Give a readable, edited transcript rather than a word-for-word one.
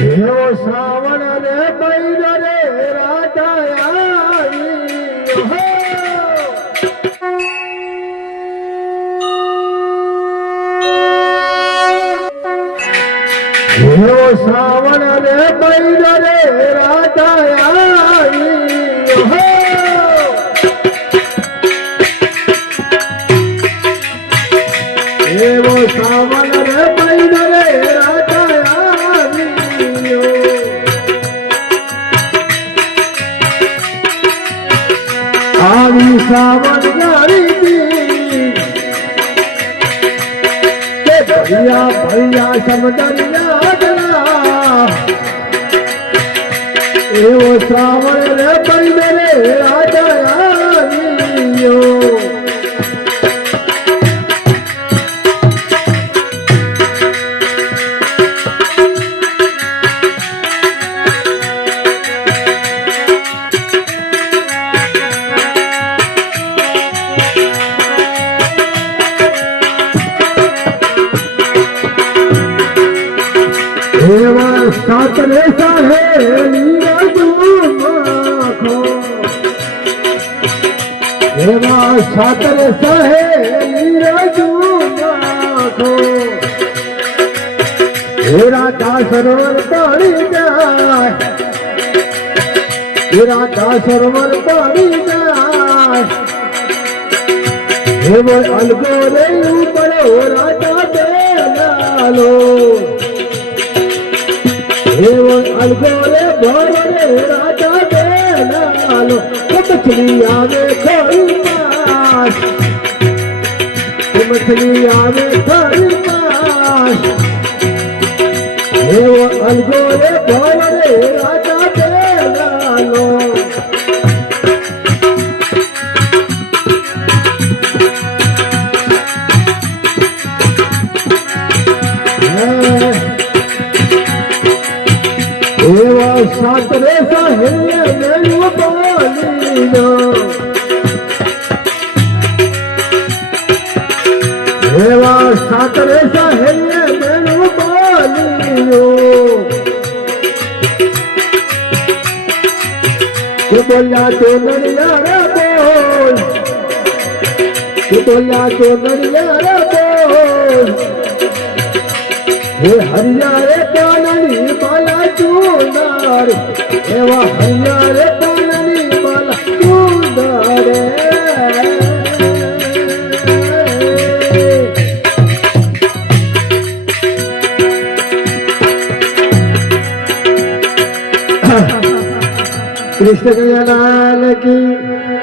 એવો શ્રાવણ રે મહિનો રે રાધા આવી હો. એવો શ્રાવણ રે મહિનો રે રાધા આવી હો. એવો શ્રાવણ રે મહિનો રે આવી શ્રાવણ ગાડી કે ભૈયા ભૈયા સમદરિયા ગલા. એવો શ્રાવણ રે મહિને રે રાજા આવ્યો. એવા સાતરે સાહેલી રાજુ માખો. એવા સાતરે સાહેલી રાજુ માખો. હે રાધા સરોવર પાણી જાય. હે રાધા સરોવર પાણી જાય. એવો અલગો રે પડો રાધા બેલાલો. એવો અલગો રે ભોરો રે રાજા બેલાલો. મછલી આવે ખરી પાસ. મછલી આવે ખરી પાસ. એવો અલગો રે ભોરો રે રાજા બેલાલો. એવા સાતરે સાહેલે મેલું પાલીનો. એવા સાતરે સાહેલે મેલું પાલીનો. કે બોલ્યા તો નરિયા બોલ. કે બોલ્યા તો નરિયા બોલ. હે હરિયા રે કાનની બાલા ચૂંદાર. એવા હરિયા રે કાનની બાલા ચૂંદાર. કૃષ્ણ કનૈયા લાલ કી